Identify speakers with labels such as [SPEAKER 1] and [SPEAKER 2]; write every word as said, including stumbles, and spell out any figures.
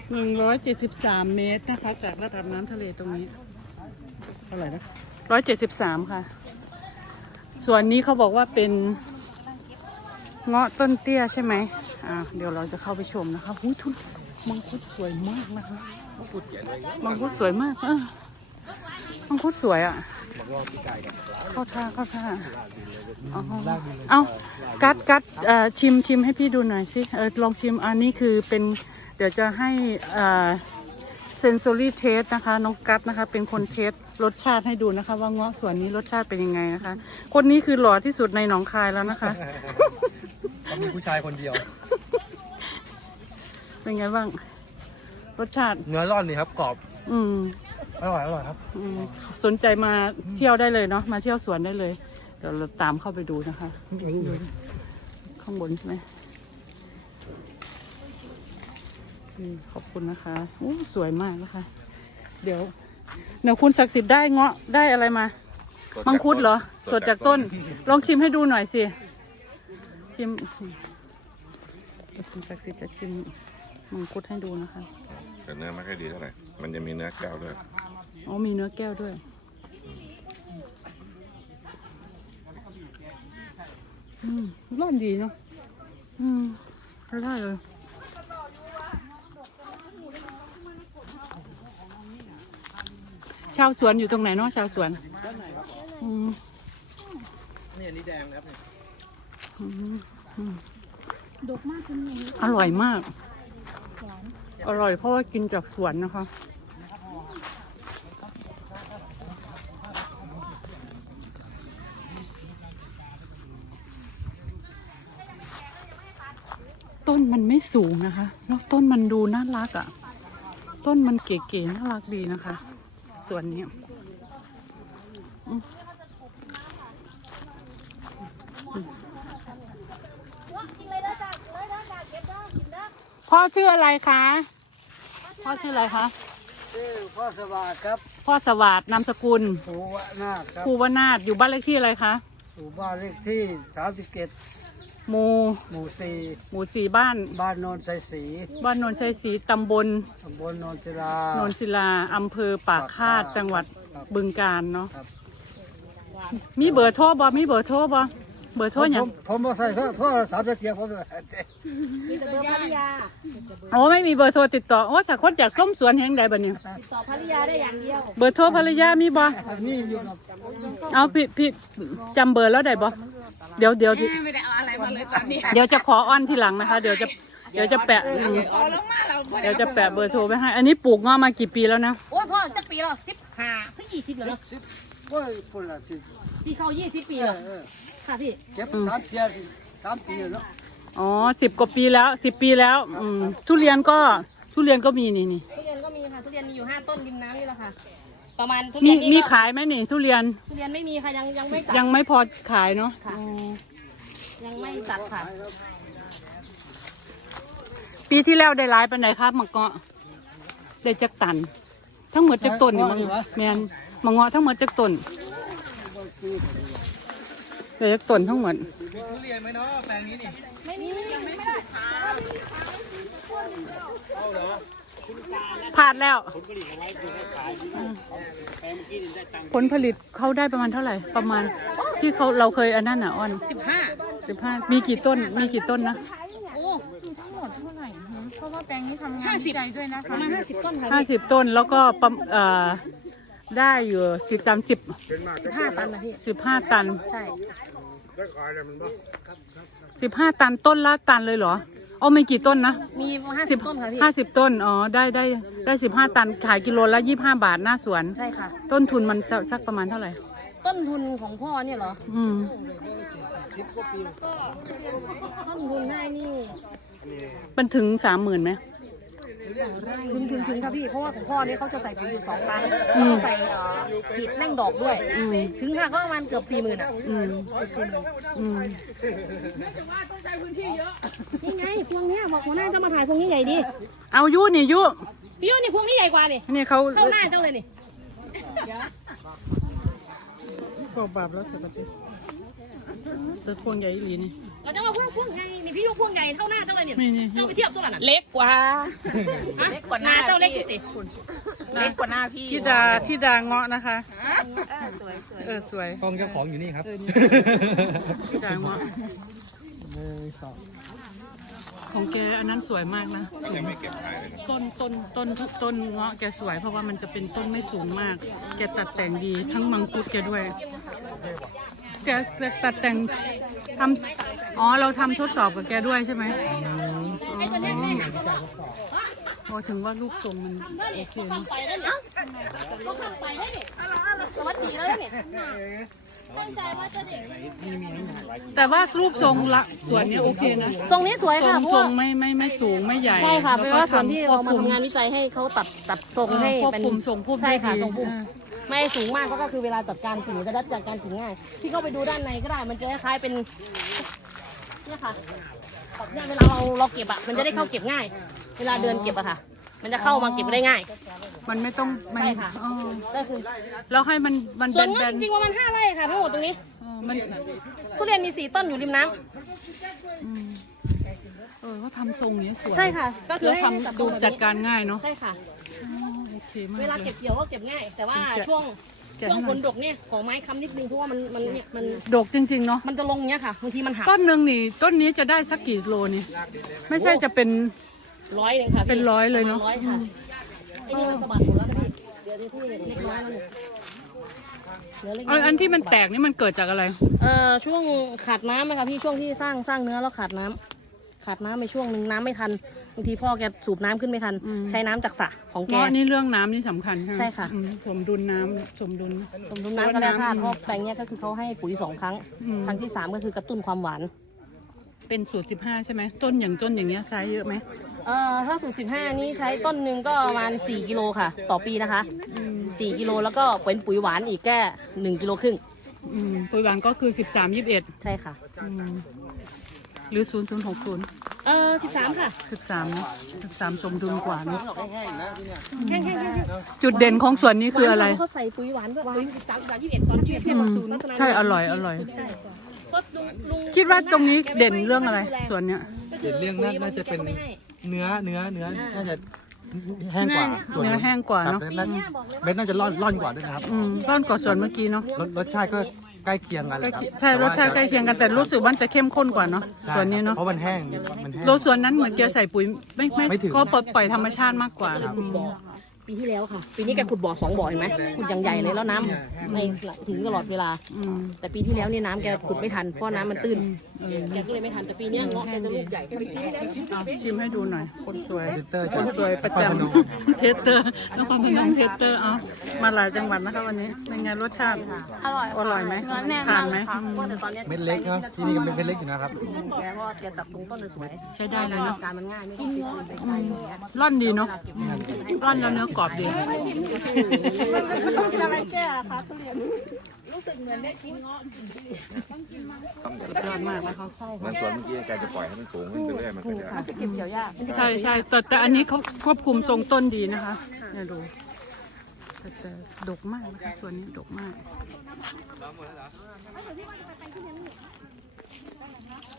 [SPEAKER 1] หนึ่งร้อยเจ็ดสิบสามเมตรนะคะจากระดับน้ำทะเลตรงนี้เท่าไหร่นะร้อยเจ็ดสิบสามค่ะส่วนนี้เขาบอกว่าเป็นเงาะต้นเตี้ยใช่ไหมอ่าเดี๋ยวเราจะเข้าไปชมนะคะหูทุนมังคุดสวยมากนะคะมังคุดสวยมากเออมังคุดสวยอ่ะเข้าท่าเข้าท่าเอาเอากัดกัดเอ่อชิมชิมให้พี่ดูหน่อยสิเออลองชิมอันนี้คือเป็นเดี๋ยวจะให้เอ่อเซนซอรี่เทสนะคะน้องกัดนะคะเป็นคนเทสรสชาติให้ดูนะคะว่าเงาะส่วนนี้รสชาติเป็นยังไงนะคะคนนี้คือหล่อที่สุดในหนองคายแล้วนะคะ
[SPEAKER 2] มีผู้ชายคนเดียว
[SPEAKER 1] เป็นไงบ้างรสชาติ
[SPEAKER 2] เนื้อร่อนนี่ครับกรอบ
[SPEAKER 1] อืม
[SPEAKER 2] อร่อยอร่อยครับ
[SPEAKER 1] สนใจมาเที่ยวได้เลยเนาะมาเที่ยวสวนได้เลยเดี๋ยวเราตามเข้าไปดูนะคะข้างบนใช่ไหมขอบคุณนะคะโอ้สวยมากนะคะเดี๋ยวเดี๋ยวคุณศักดิ์สิทธิ์ได้เงาะได้อะไรมามังคุดเหรอสดจากต้นลองชิมให้ดูหน่อยสิชิมคุณศักดิ์สิทธิ์จะชิมมังคุดให้ดูนะคะ
[SPEAKER 3] แต่เนื้อไม่ค่อยดีเท่าไหร่มันจะมีเนื้อแก้วด้วย
[SPEAKER 1] อ๋อมีเนื้อแก้วด้วยอืมร่อนดีเนาะอืมได้เลยชาวสวนอยู่ตรงไหนเนาะชาวสวนอืม
[SPEAKER 2] นี่อันนี้แดงครับเนี่ย
[SPEAKER 1] ดกมากคุณอร่อยมากอร่อยเพราะว่ากินจากสวนนะคะต้นมันไม่สูงนะคะแล้วต้นมันดูน่ารักอ่ะต้นมันเก๋ๆน่ารักดีนะคะส่วนนี้พ่อชื่ออะไรคะพ่อชื่ออะไรคะ
[SPEAKER 4] ชื่อพ่อสวัสดิ์ครับ
[SPEAKER 1] พ่อสวัสดิ์นามสกุล
[SPEAKER 4] ภูวนาถครับ
[SPEAKER 1] ภูวนาถอยู่บ้านเลขที่อะไรคะ
[SPEAKER 4] อยู่บ้านเลขที่สามสิบเจ็ด
[SPEAKER 1] หมู่
[SPEAKER 4] หมู่สี่
[SPEAKER 1] หมู่สี่บ้าน
[SPEAKER 4] บ้านโนนไซศรี
[SPEAKER 1] บ้านโนนชัยศรีตำบล
[SPEAKER 4] ตำบลโนนศิลา
[SPEAKER 1] โนนศิลาอำเภอปากคาดจังหวัดบึงกาฬเนาะมีเบอร์โทรบ่มีเบอร์โทรบ่เบอร์โทรอย่าง
[SPEAKER 4] ผมมาใส่เพื่อเพื่อสามเสียงผม
[SPEAKER 1] มีแต่เบอร์ภรรยาโอ้ไม่มีเบอร์โทรติดต่อโอ้ถ้าคนจากส้มสวนแห่งใดบ่เนี่ย
[SPEAKER 5] ติดต่อภรรยาได้อย่างเดียว
[SPEAKER 1] เบอร์โทรภรรยามีบ่
[SPEAKER 4] มีอยู่ครับ
[SPEAKER 1] เอาพี่พี่จำเบอร์แล้วได้บ่เดี๋ยวเดี๋ยว
[SPEAKER 5] ไม่ได้เอาอะไรมาเลยตอนนี้
[SPEAKER 1] เดี๋ยวจะขออ้อนทีหลังนะคะเดี๋ยวจะเดี๋ยวจะแปะเดี๋ยวจะแปะเบอร์โทรไปให้อันนี้ปลูกงอมากี่ปีแล้วนะ
[SPEAKER 5] โอ้ยพ่อจะปีแล้วสิบห้าถึงยี่สิบเลย
[SPEAKER 4] โอ้ยพูดละสิ
[SPEAKER 5] ที่เขายี่สิบปีแล้วค่ะพี่
[SPEAKER 4] เก็บสามเสียสามปีแล้ว
[SPEAKER 1] อ๋อสิบกว่าปีแล้วสิบปีแล้วอืมทุเรียนก็ทุเรียนก็มีนี่นี่
[SPEAKER 5] ทุเรียนก็มีค่ะทุเรียนมีอยู่ห้าต้นริมน้ำนี่แหละค่ะประมาณ
[SPEAKER 1] มีมีขายไหมนี่ทุเรียน
[SPEAKER 5] ทุเรียนไม่มีค่ะยังยังไม่
[SPEAKER 1] ยังไม่พอขายเนาะ
[SPEAKER 5] ยังไม่ตัดค่ะ
[SPEAKER 1] ปีที่แล้วได้หลายปันไหนครับมะเงาะได้จักตันทั้งหมดจักต้นนี่มั้งแมนมะเงาะทั้งหมดจักต้นได้จักต้นทั้งหมด
[SPEAKER 2] มีทุเรียนไหมเนาะแปลงนี้นี่
[SPEAKER 5] ไม่มียังไม่ได้
[SPEAKER 1] ผ่านแล้วผลผลิตเขาได้ประมาณเท่าไหร่ประมาณที่เขาเราเคยอันนั้นอ่ะอ้อน
[SPEAKER 5] สิบห้า
[SPEAKER 1] สิบห้ามีกี่ต้นมีกี่ต้นนะ
[SPEAKER 5] โอ้ทั้งหมดเท่าไหร่เพราะว่าแปลงนี้ทำงานวิจัยด้วยนะคะประมาณห้าสิบต้นค่ะ
[SPEAKER 1] ห้าสิบต้นแล้วก็เอ่อได้อยู่สิบสามสิบ
[SPEAKER 5] สิบห้าตันนะพี่
[SPEAKER 1] สิบห้าตัน
[SPEAKER 5] ใช่
[SPEAKER 1] สิบห้าตันต้นละตันเลยเหรออ๋อไม่กี่ต้นนะ
[SPEAKER 5] มีห้าสิบต้นค่ะพี่
[SPEAKER 1] ห้าสิบต้นอ๋อได้ได้ได้สิบห้าตันขายกิโลละยี่สิบห้าบาทหน้าสวน
[SPEAKER 5] ใช่ค่ะ
[SPEAKER 1] ต้นทุนมันจะสักประมาณเท่าไหร่
[SPEAKER 5] ต้นทุนของพ่อเนี่ยเหรอ
[SPEAKER 1] อืม
[SPEAKER 5] ต้นทุนได้นี่
[SPEAKER 1] มันถึงสามหมื่นไหม
[SPEAKER 5] ถึงถึงถึงครับพี่เพราะว่าของพ่อเนี่ยเขาจะใส่ปุ๋ยอยู่สองตันใส่ฉีดแร่งดอกด้วยถึงค่ะก็ประมาณเกือบสี่หมื่นอ่ะ
[SPEAKER 1] อืมอืม
[SPEAKER 5] นี่ไงพวงเนี้ยบอกหัวหน้าจะมาถ่ายพวงนี้ใหญ่ดิ
[SPEAKER 1] เอายุนี่ยุ
[SPEAKER 5] พี่ยุนี่พวงนี้ใหญ่กว่านี่
[SPEAKER 1] นี่เขา
[SPEAKER 5] เข้าหน้าเจ้าเลยนี่
[SPEAKER 1] ก็บาปแล้วสักทีตัวพวงใหญ่อีหลีนี่
[SPEAKER 5] เราจะเอาพวงพวงใหญ่นี่พี่ยกพวงใหญ่เท่าหน้าเจ้าเลยเนี่ย
[SPEAKER 1] นี่นี่
[SPEAKER 5] เจ้าไปเทียบตัวนั้น
[SPEAKER 6] เล็กกว่า
[SPEAKER 5] เล็กกว่าหน้าเจ้าเล็กอยู่ติ
[SPEAKER 6] เล็กกว่าหน้าพี่
[SPEAKER 1] ที่ดาที่ดาเงาะนะคะ
[SPEAKER 6] สวยสวย
[SPEAKER 1] เออสวย
[SPEAKER 2] กล้องเจ้าของอยู่นี่ครับ
[SPEAKER 1] ที่ดาเงาะของแกอันนั้นสวยมากนะ
[SPEAKER 3] ยังไม่เก็บขายเลยนะ
[SPEAKER 1] ต้นต้นต้นต้นเงาะแกสวยเพราะว่ามันจะเป็นต้นไม่สูงมาก แกตัดแต่งดีทั้งมังคุดแกด้วย แกแกตัดแต่งทำอ๋อเราทำทดสอบกับแกด้วยใช่ไหมพอถึงว่าลูกทรงมันโอเคนะ
[SPEAKER 5] ไปแล้วเนี่ยก็ข้ามไปได้เนี่ยสวัสดีแล้วเนี่ย
[SPEAKER 1] แต่ว่ารูปทรงละส่วนเนี้ยโอเคนะ
[SPEAKER 5] ทรงนี้สวย
[SPEAKER 1] ทร
[SPEAKER 5] ค่ะ
[SPEAKER 1] ง
[SPEAKER 5] เพราะ
[SPEAKER 1] ทร
[SPEAKER 5] ว่าง
[SPEAKER 1] ไม่ไม่ไม่สูงไม่ใหญ่
[SPEAKER 5] ใช่ค่ะเป็นว่าส่วนที่เรามา
[SPEAKER 1] ควบคุ
[SPEAKER 5] ทำงานวิจัยให้เขาตัดตัดทรงให้
[SPEAKER 1] ควบ
[SPEAKER 5] เป็น
[SPEAKER 1] คุมทรงพุ่ม
[SPEAKER 5] ใช่ค่ะ
[SPEAKER 1] ได้ดี
[SPEAKER 5] ทรงพุ่ม
[SPEAKER 1] อ่า
[SPEAKER 5] ไม่สูงมากก็คือเวลาจัดการกิ่งจะได้จัดการกิ่งง่ายที่เข้าไปดูด้านในก็ได้มันจะคล้ายๆเป็นเนี่ยค่ะเนี่ยเวลาเราเราเก็บอะมันจะได้เข้าเก็บง่าย เวลาเดินเก็บอะค่ะ มันจะเข้ามาเก็บได้ง่าย
[SPEAKER 1] มันไม่ต้องมัน
[SPEAKER 5] ใช่ค่ะ
[SPEAKER 1] อ๋อ
[SPEAKER 5] ก็คือ
[SPEAKER 1] แล้วให้มันมัน
[SPEAKER 5] ส่วน
[SPEAKER 1] แบ
[SPEAKER 5] เงิน
[SPEAKER 1] น
[SPEAKER 5] จริงๆประมาณห้าไร่ค่ะทั้งหมดตรงนี้
[SPEAKER 1] ๆเออมัน
[SPEAKER 5] ทุเรียนมีสี่ต้นอยู่ริมน้ำ
[SPEAKER 1] อืมเออเขาทำทรงอย่างนี้สวย
[SPEAKER 5] ใช่ค่ะ ก็คือ
[SPEAKER 1] แล้ว
[SPEAKER 5] ให้
[SPEAKER 1] ทำดูจัดการง่ายเนาะ
[SPEAKER 5] ใช่ค่ะ
[SPEAKER 1] อ๋อโอเคมาก
[SPEAKER 5] เวลา
[SPEAKER 1] เล
[SPEAKER 5] เก็
[SPEAKER 1] ย
[SPEAKER 5] บเกี่ยวก็เก็บง่าย แต่ว่า
[SPEAKER 1] แกะ
[SPEAKER 5] ช่วง
[SPEAKER 1] แกะ
[SPEAKER 5] ช่วง
[SPEAKER 1] ให้หน่อย
[SPEAKER 5] ผลดกเนี่ยของไม้ค้ำนิดนึงเพราะว่ามันมันเนี่ยมัน
[SPEAKER 1] ดกจริง ๆ เนาะ
[SPEAKER 5] มันจะลงเนี้ยค่ะบางทีมันหัก
[SPEAKER 1] ต้นหนึ่งนี่ต้นนี้จะได้สักกี่โลนี่ ไม่ใช่จะเป็น
[SPEAKER 5] ร้อยหนึ่งค่ะพี่
[SPEAKER 1] เป็นร้อยเลยเนอะ
[SPEAKER 5] ปรมณร้อยค่ะไอ้นี่มันสะบัดหมดแล้วนะพี่เดี๋ยวที่เล็กน้อยแล้วเนี่ยเหลือเล็กน้
[SPEAKER 1] อั
[SPEAKER 5] อน ย
[SPEAKER 1] อันที่มันแตกนี่มันเกิดจากอะไร
[SPEAKER 5] เอ่อช่วงขาดน้ำนะคะพี่ช่วงที่สร้างสร้างเนื้อแล้วขาดน้ำขาดน้ำไปช่วงหนึ่งน้ำไม่ทันบางทีพ่อแกสูบน้ำขึ้นไม่ทัน
[SPEAKER 1] อืม
[SPEAKER 5] ใช้น้ำจากสระของแก
[SPEAKER 1] เงาะนี่เรื่องน้ำนี่สำคัญใช่ไหม
[SPEAKER 5] ใช่ค่ะ
[SPEAKER 1] อืมสมดุลน้ำสมดุล
[SPEAKER 5] สมดุลน้ำกับแร่ธาตุ
[SPEAKER 1] น้ำ
[SPEAKER 5] เพราะแปลงเนี้ยก็คือเขาให้ปุ๋ยสองครั้ง
[SPEAKER 1] อืม
[SPEAKER 5] ครั้งที่สามก็คือกระตุ้นความหวาน
[SPEAKER 1] เป็นสูตรสิบห้าใช่ไหมต้นอย่างต้นอย่างเงี้ยใช้เยอะไหม
[SPEAKER 5] เอ่อถ้าสูตรสิบห้านี่ใช้ต้นหนึ่งก็ประมาณสี่กิโลค่ะ ต่อปีนะคะสี่กิโลแล้วก็เป็นปุ๋ยหวานอีกแค่หนึ่งกิโลครึ่ง
[SPEAKER 1] อืมปุ๋ยหวานก็คือสิบสามยี่สิบเอ็ด
[SPEAKER 5] ใช่ค่ะ
[SPEAKER 1] หรือศูนย์ศูนย์หกศูนย์
[SPEAKER 5] เออสิบสามค่ะ
[SPEAKER 1] สิบสามนะสิบสามสมดุลกว่าเนอะ
[SPEAKER 5] แห้งแห้งแห้งแห้ง
[SPEAKER 1] จุดเด่นของสวนนี้คืออะไร
[SPEAKER 5] เขาใส่ปุ๋ยหวานด้วยปุ๋ยสิบสามสิบสามยี่สิบเอ็ดตอนที่เทียบกับศูนย์
[SPEAKER 1] ใช่อร่อยอร่อย
[SPEAKER 5] ใช่ก็ลุงลุง
[SPEAKER 1] คิดว่าตรงนี้เด่นเรื่องอะไรส่วนเนี้ย
[SPEAKER 2] เด่นเรื่องน่าน่าจะเป็น เนื้อเนื้อเนื้อน่าจะแห้งกว่าส่วน
[SPEAKER 1] เนื้อแห้งกว่า
[SPEAKER 2] ครับ
[SPEAKER 1] เนาะ
[SPEAKER 2] แล้วเม็ดน่าจะร่อนร่อนกว่าด้วยนะครับ
[SPEAKER 1] อืมต้นกว่าส่วนเมื่อกี้เนาะ
[SPEAKER 2] รสรสชาติก็ใกล้เคียงกันแห
[SPEAKER 1] ใกล้
[SPEAKER 2] ละครับ
[SPEAKER 1] เคียงใช่รสชาติใกล้เคียงกันแต่รู้สึกว่ามันจะเข้มข้นกว่าเนาะ
[SPEAKER 2] ใช่
[SPEAKER 1] ส่วนนี้เนาะ
[SPEAKER 2] เพราะมันแห้งมันแห้ง
[SPEAKER 1] โลส่วนนั้นเหมือนแกใส่ปุ๋ยไม่ไม่
[SPEAKER 2] ไม่ถึง
[SPEAKER 1] ก็ปล่อยธรรมชาติมากกว่า
[SPEAKER 5] ขุดบ่อปีที่แล้วค่ะ ปีนี้แกขุดบ่อสองบ่อเห็นไหมขุดอย่างใหญ่เลยแล้วน้ำในถึงตลอดเวลา
[SPEAKER 1] อืม
[SPEAKER 5] แต่ปีที่แล้วนี่น้ำแกขุดไม่ทันเพราะน้ำมันตื้นแกก็เลยไม่ทันแต่ปีเนี้ยเงาะแกจะลูกใหญ่ปีที่แล้ว
[SPEAKER 1] เอาชิมให้ดูหน่อย คนสวย
[SPEAKER 2] เตอร์
[SPEAKER 1] คนสวยประจำ เทสเตอร์นครพนมเทสเตอร์เอามาหลายจังหวัดนะคะวันนี้เป็นไงรสชาติ
[SPEAKER 6] อร่อย
[SPEAKER 1] อร่อยไหม
[SPEAKER 6] เนื้อแน่น
[SPEAKER 1] ทาน
[SPEAKER 6] มาก
[SPEAKER 1] ไหม
[SPEAKER 6] เลยค่ะ
[SPEAKER 1] อืม
[SPEAKER 5] แต่ตอนเนี้ย
[SPEAKER 2] เม็ดเล็กเนาะที่นี่ก็เม็ดเล็กอยู่นะครับ
[SPEAKER 5] แกก็แกตัดตรงต้นเลยสวย
[SPEAKER 1] ใช้ได้เลยเนาะ
[SPEAKER 5] การมันง่ายไม่ต้องไปไกลอย่างเงี้ย
[SPEAKER 1] ร่อนดีเนาะร่อนแล้วเนื้อกรอบดี
[SPEAKER 5] กินอะไรแก้คะทุเรียน
[SPEAKER 3] ต้องแบบ
[SPEAKER 1] ยอดมากนะคะ
[SPEAKER 3] เหมันสวนเมื่อกี้แกจะปล่อยให้มันสูงขึ้นเรื่อยๆมันก็จะ
[SPEAKER 5] จะเก็บเกี่ยวยาก
[SPEAKER 1] ใช่ใช่แต่แต่อันนี้เขาควบคุมทรงต้นดีนะคะเนี่ยดูแต่แต่ดกมากนะคะส่วนนี้ดกมาก